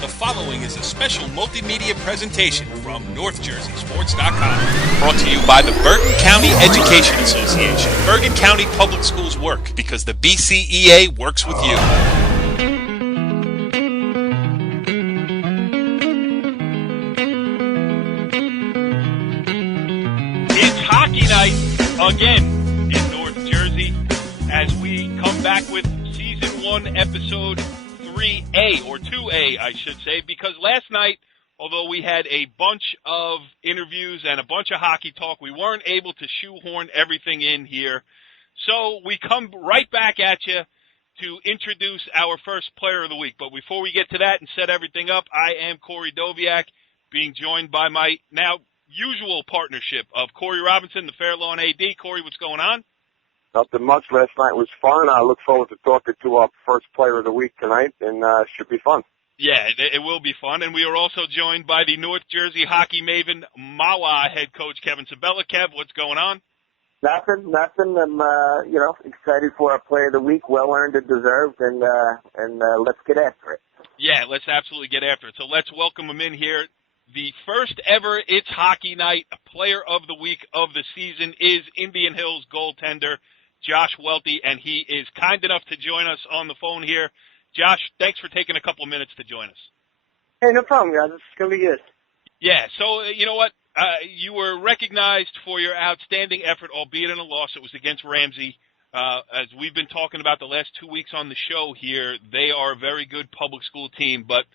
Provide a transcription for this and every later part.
The following is a special multimedia presentation from NorthJerseySports.com. Brought to you by the Bergen County Education Association. Bergen County Public Schools work because the BCEA works with you. It's hockey night again in North Jersey as we come back with Season 1, Episode 3A, or 2A, I should say, because last night, although we had a bunch of interviews and a bunch of hockey talk, we weren't able to shoehorn everything in here. So we come right back at you to introduce our first player of the week. But before we get to that and set everything up, I am Cory Doviak, being joined by my now usual partnership of Cory Robinson, the Fair Lawn AD. Cory, what's going on? Nothing much. Last night was fun. I look forward to talking to our first player of the week tonight, and should be fun. Yeah, it will be fun. And we are also joined by the North Jersey hockey maven, Mawa head coach Kevin Sabella. Kev, what's going on? Nothing. I'm excited for our player of the week, well earned and deserved, and let's get after it. Yeah, let's absolutely get after it. So let's welcome him in here. The first ever It's Hockey Night player of the week of the season is Indian Hills goaltender Josh Welte, and he is kind enough to join us on the phone here. Josh, thanks for taking a couple of minutes to join us. Hey, no problem, guys. It's going to be good. Yeah, so you know what? You were recognized for your outstanding effort, albeit in a loss. It was against Ramsey. As we've been talking about the last 2 weeks on the show here, they are a very good public school team, but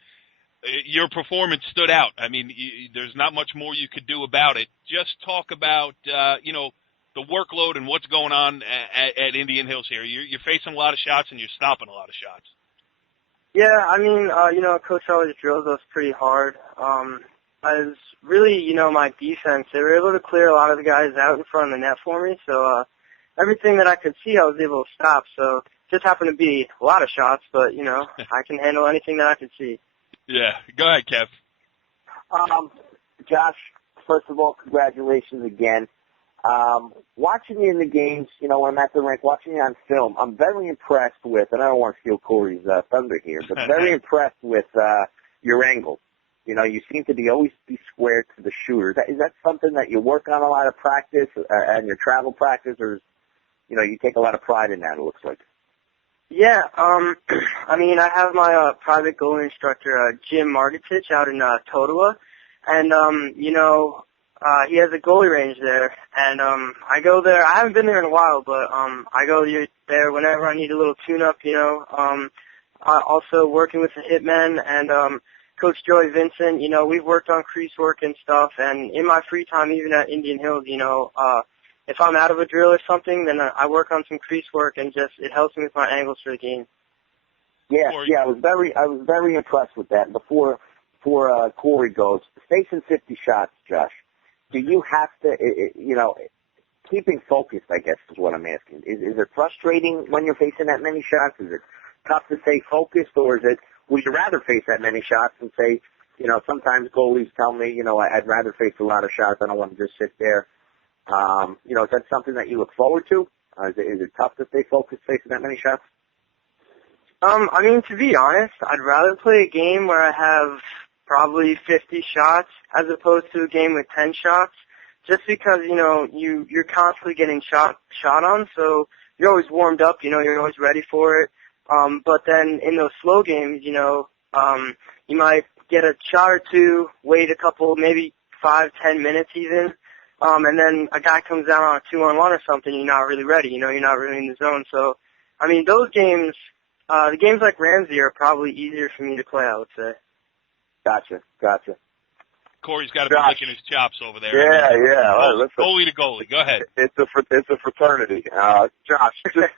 your performance stood out. I mean, there's not much more you could do about it. Just talk about, the workload and what's going on at Indian Hills here. You're facing a lot of shots and you're stopping a lot of shots. Yeah, I mean, Coach always drills us pretty hard. As really, my defense, they were able to clear a lot of the guys out in front of the net for me. So everything that I could see, I was able to stop. So just happened to be a lot of shots, but, I can handle anything that I can see. Yeah. Go ahead, Kev. Josh, first of all, congratulations again. Watching you in the games, when I'm at the rink, watching you on film, I'm very impressed with, and I don't want to steal Cory's thunder here, but very impressed with your angles. You seem to always be square to the shooter. Is that something that you work on a lot of practice and your travel practice, or you take a lot of pride in that, it looks like? Yeah, I have my private goalie instructor, Jim Margetich, out in Totowa, and, he has a goalie range there, and I go there. I haven't been there in a while, but I go there whenever I need a little tune-up, also working with the hitmen and Coach Joey Vincent. We've worked on crease work and stuff, and in my free time, even at Indian Hills, if I'm out of a drill or something, then I work on some crease work, and it helps me with my angles for the game. Yeah, I was very impressed with that. Before Cory goes, facing 50 shots, Josh, do you have to, keeping focused, I guess is what I'm asking. Is it frustrating when you're facing that many shots? Is it tough to stay focused, or would you rather face that many shots and say, sometimes goalies tell me, I'd rather face a lot of shots. I don't want to just sit there. Is that something that you look forward to? Is it tough to stay focused facing that many shots? To be honest, I'd rather play a game where I have probably 50 shots as opposed to a game with 10 shots, just because, you're constantly getting shot on, so you're always warmed up, you're always ready for it. But then in those slow games, you might get a shot or two, wait a couple, maybe 5-10 minutes even, and then a guy comes down on a 2-on-1 or something, you're not really ready, you're not really in the zone. So, those games, the games like Ramsey are probably easier for me to play, I would say. Gotcha. Cory's got to be licking his chops over there. Yeah. All right, listen. Goalie to goalie. Go ahead. It's a fraternity. Josh, just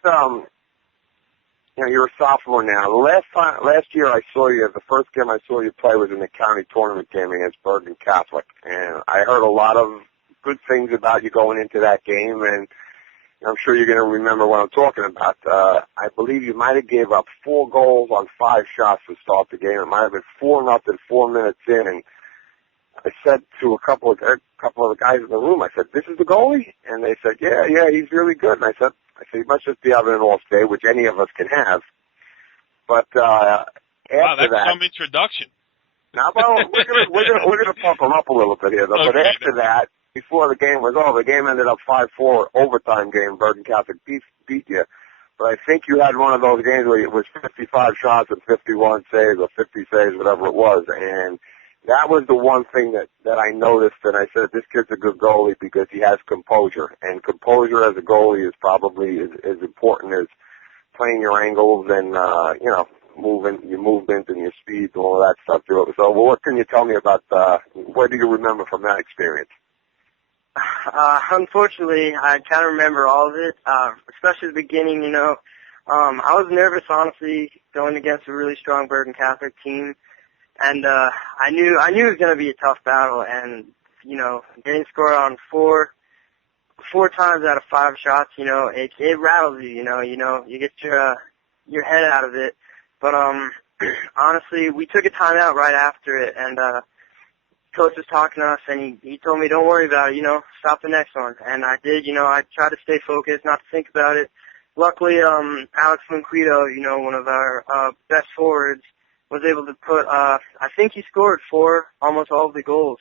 you're a sophomore now. Last year I saw you. The first game I saw you play was in the county tournament game against Bergen Catholic, and I heard a lot of good things about you going into that game, and I'm sure you're going to remember what I'm talking about. I believe you might have gave up 4 goals on 5 shots to start the game. It might have been 4-0 4 minutes in, and I said to a couple of the guys in the room, I said, "This is the goalie?" And they said, "Yeah, he's really good." And I said, "He must just be having an off day, which any of us can have." But after wow, that's that, some introduction. Now, well, we're gonna pump them up a little bit here, though. Okay. But after that, before the game was over, the game ended up 5-4, overtime game. Bergen Catholic beat you. But I think you had one of those games where it was 55 shots and 51 saves or 50 saves, whatever it was. And that was the one thing that I noticed, and I said, this kid's a good goalie because he has composure. And composure as a goalie is probably as important as playing your angles and, your movement and your speed and all that stuff to it. So what can you tell me about, what do you remember from that experience? Unfortunately, I kind of remember all of it, especially the beginning, I was nervous, honestly, going against a really strong Bergen Catholic team. And, I knew it was going to be a tough battle. And, getting scored on four times out of 5 shots, it rattles you, you get your head out of it. But, honestly, we took a timeout right after it, and, coach was talking to us, and he told me, don't worry about it, stop the next one. And I did, I tried to stay focused, not to think about it. Luckily, Alex Manquito, one of our best forwards, was able to put, I think he scored almost all of the goals.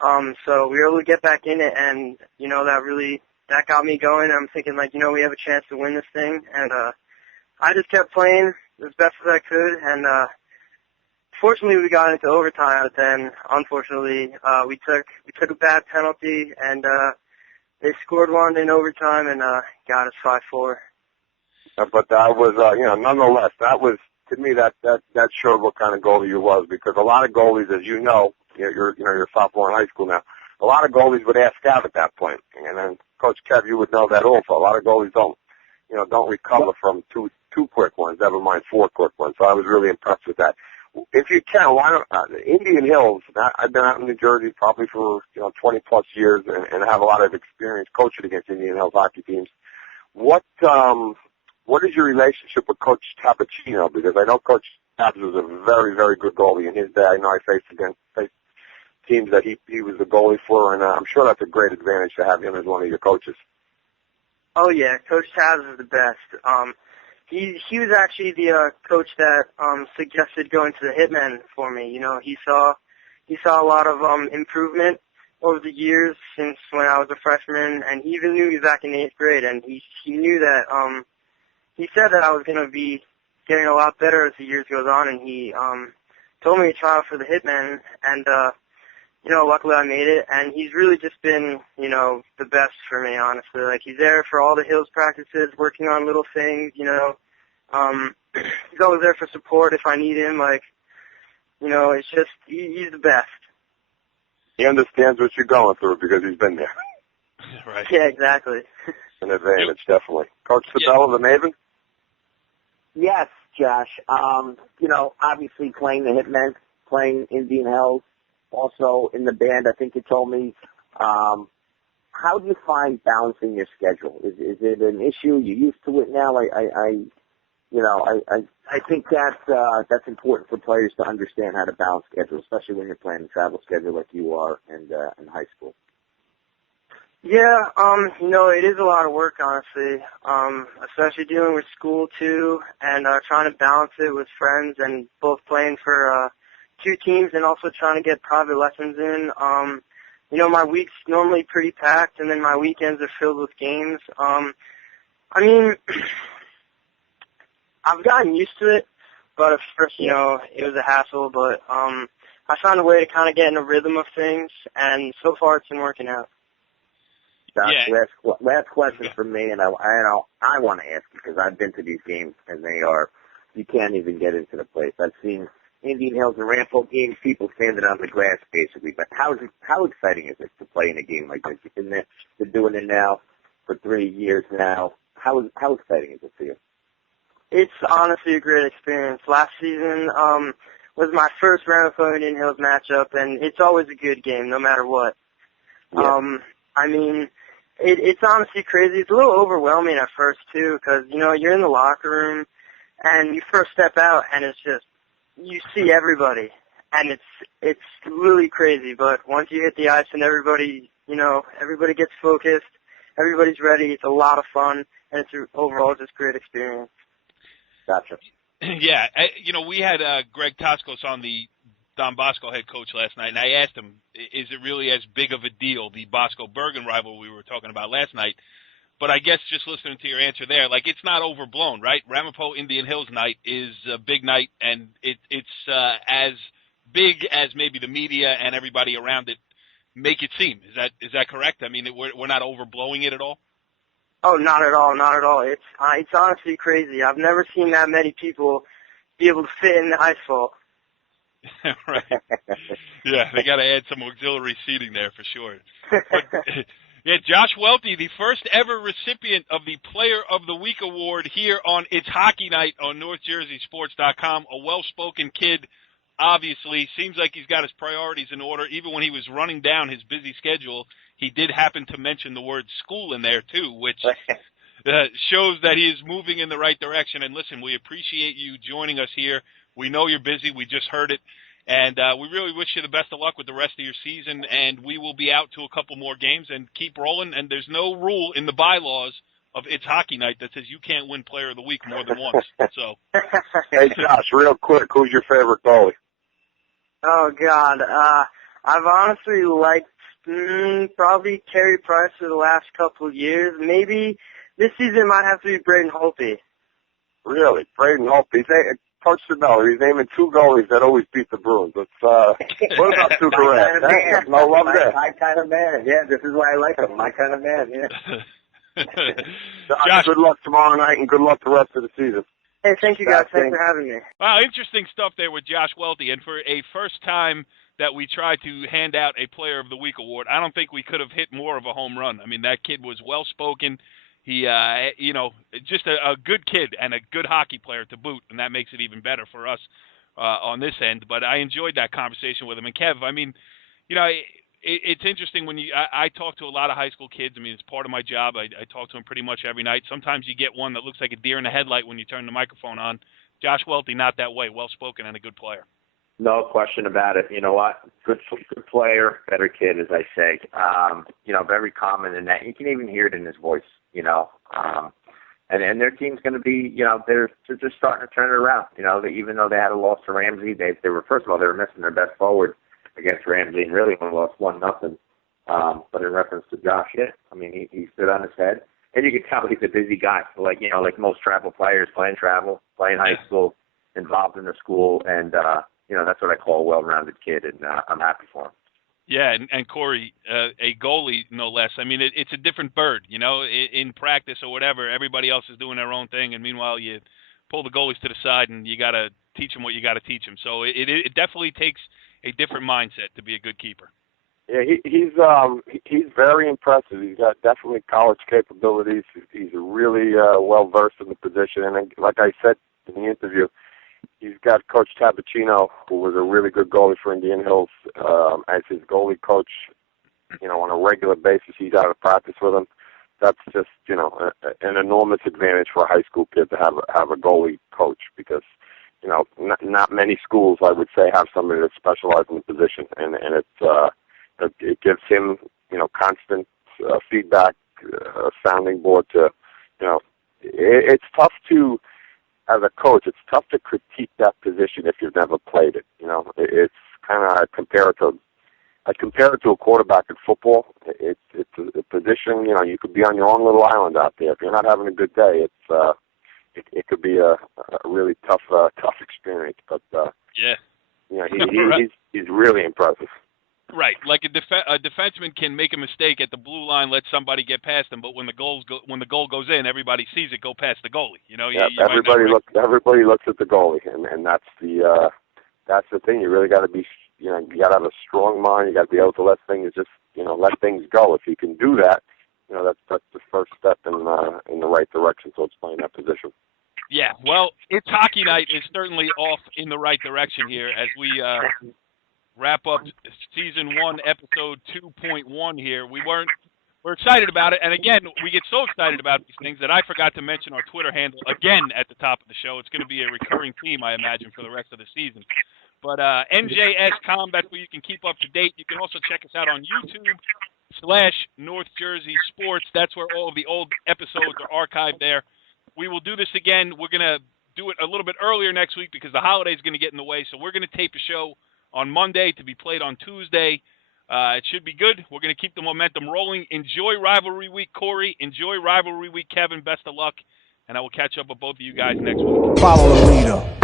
So we were able to get back in it, and, that got me going. I'm thinking, we have a chance to win this thing. And I just kept playing as best as I could, and fortunately, we got into overtime, but then, unfortunately, we took a bad penalty, and they scored one in overtime and got us 5-4. But that was, nonetheless, that was, to me, that showed what kind of goalie you was, because a lot of goalies, as you know, you're a sophomore in high school now, a lot of goalies would ask out at that point. And then, Coach Kev, you would know that also. A lot of goalies don't recover from two quick ones, never mind 4 quick ones. So I was really impressed with that. If you can, why don't Indian Hills? I've been out in New Jersey probably for 20 plus years, and have a lot of experience coaching against Indian Hills hockey teams. What is your relationship with Coach Tapachino? Because I know Coach Tabs was a very, very good goalie in his day. I know I faced teams that he was the goalie for, and I'm sure that's a great advantage to have him as one of your coaches. Oh yeah, Coach Tabs is the best. He was actually the coach that suggested going to the Hitmen for me. He saw a lot of improvement over the years since when I was a freshman, and he even knew me back in 8th grade, and he knew that he said that I was going to be getting a lot better as the years goes on, and he told me to try out for the Hitmen, and luckily I made it, and he's really just been, the best for me, honestly. He's there for all the Hills practices, working on little things, he's always there for support if I need him, it's just, he's the best. He understands what you're going through because he's been there. Right. Yeah, exactly. An advantage, definitely. Coach Sabella, the Maven? Yes, Josh. Obviously playing the Hitmen, playing Indian Hills, also in the band, I think you told me. How do you find balancing your schedule? Is it an issue? You're used to it now? I think that's important for players to understand how to balance schedules, especially when you're playing a travel schedule like you are in high school. Yeah, it is a lot of work, honestly, especially dealing with school, too, and trying to balance it with friends and both playing for 2 teams and also trying to get private lessons in. My week's normally pretty packed, and then my weekends are filled with games. I've gotten used to it, but at first, it was a hassle, but I found a way to kind of get in a rhythm of things, and so far it's been working out. Yeah. Last question from me, and I want to ask you because I've been to these games, and you can't even get into the place. I've seen Indian Hills and Rampo games, people standing on the grass basically, but how exciting is it to play in a game like this? You've been there, been doing it now for 3 years now. How exciting is it for you? It's honestly a great experience. Last season was my first Rampo Indian Hills matchup, and it's always a good game, no matter what. Yeah. It's honestly crazy. It's a little overwhelming at first, too, because, you're in the locker room, and you first step out, and it's just, you see everybody, and it's really crazy. But once you hit the ice and everybody gets focused, everybody's ready, it's a lot of fun, and it's overall just a great experience. Gotcha. Yeah, we had Greg Toscos on the Don Bosco head coach last night, and I asked him, is it really as big of a deal, the Bosco-Bergen rivalry we were talking about last night? But I guess just listening to your answer there, like, it's not overblown, right? Ramapo Indian Hills night is a big night, and it's as big as maybe the media and everybody around it make it seem. Is that correct? I mean, we're not overblowing it at all? Oh, not at all, not at all. It's honestly crazy. I've never seen that many people be able to fit in the asphalt. Right. Yeah, they got to add some auxiliary seating there for sure. But, yeah, Josh Welte, the first ever recipient of the Player of the Week award here on It's Hockey Night on NorthJerseySports.com. A well-spoken kid, obviously. Seems like he's got his priorities in order. Even when he was running down his busy schedule, he did happen to mention the word school in there, too, which shows that he is moving in the right direction. And listen, we appreciate you joining us here. We know you're busy. We just heard it. And we really wish you the best of luck with the rest of your season. And we will be out to a couple more games and keep rolling. And there's no rule in the bylaws of It's Hockey Night that says you can't win Player of the Week more than once. So, hey, Josh, real quick, who's your favorite goalie? Oh, God. I've honestly liked probably Cory Price for the last couple of years. Maybe this season might have to be Braden Holtby. Really? Braden Holtby. Coach Sabella, he's naming two goalies that always beat the Bruins. What about Tuukka? No love there. My kind of man. Yeah, this is why I like him. My kind of man. Yeah. Josh, good luck tomorrow night and good luck the rest of the season. Hey, thank you guys. Thanks for having me. Wow, interesting stuff there with Josh Welte. And for a first time that we tried to hand out a Player of the Week award, I don't think we could have hit more of a home run. I mean, that kid was well-spoken. He, just a good kid and a good hockey player to boot, and that makes it even better for us on this end. But I enjoyed that conversation with him. And, Kev, I mean, it's interesting when I talk to a lot of high school kids. I mean, it's part of my job. I talk to them pretty much every night. Sometimes you get one that looks like a deer in the headlight when you turn the microphone on. Josh Welte, not that way. Well-spoken and a good player. No question about it. You know what? Good player, better kid, as I say. Very common in that. You can even hear it in his voice, And their team's going to be, they're just starting to turn it around. Even though they had a loss to Ramsey, they were, first of all, they were missing their best forward against Ramsey and really only lost 1-0. But in reference to Josh, I mean, he stood on his head. And you can tell he's a busy guy. Like most travel players, playing high school, involved in the school, and, that's what I call a well-rounded kid, and I'm happy for him. Yeah, and Cory, a goalie, no less. I mean, it's a different bird, in practice or whatever. Everybody else is doing their own thing, and meanwhile you pull the goalies to the side and you got to teach them what you got to teach them. So it definitely takes a different mindset to be a good keeper. Yeah, he's very impressive. He's got definitely college capabilities. He's really well-versed in the position. And like I said in the interview, he's got Coach Tabacino, who was a really good goalie for Indian Hills, as his goalie coach, on a regular basis. He's out of practice with him. That's just, an enormous advantage for a high school kid to have a goalie coach because, not many schools, I would say, have somebody that specializes in the position. And it gives him, constant feedback, sounding board to, it's tough to, as a coach, it's tough to critique that position if you've never played it. It's kind of I compare it to a quarterback in football. It's a position. You could be on your own little island out there. If you're not having a good day, it could be a really tough experience. But he's really impressive. Right, like a defenseman can make a mistake at the blue line, let somebody get past them, but when the goal goes in, everybody sees it go past the goalie. Everybody looks at the goalie, and that's the thing. You really got to be, you got to have a strong mind. You got to be able to let things let things go. If you can do that, that's the first step in the right direction. So it's playing that position. Yeah, well, It's Hockey Night is certainly off in the right direction here as we wrap up Season 1, Episode 2.1 here. We're excited about it, and again, we get so excited about these things that I forgot to mention our Twitter handle again at the top of the show. It's going to be a recurring theme, I imagine, for the rest of the season. But NJS.com, that's where you can keep up to date. You can also check us out on YouTube/North Jersey Sports. That's where all of the old episodes are archived there. We will do this again. We're going to do it a little bit earlier next week because the holiday is going to get in the way, so we're going to tape a show on Monday to be played on Tuesday. It should be good. We're going to keep the momentum rolling. Enjoy Rivalry Week, Corey. Enjoy Rivalry Week, Kevin. Best of luck. And I will catch up with both of you guys next week. Follow the leader.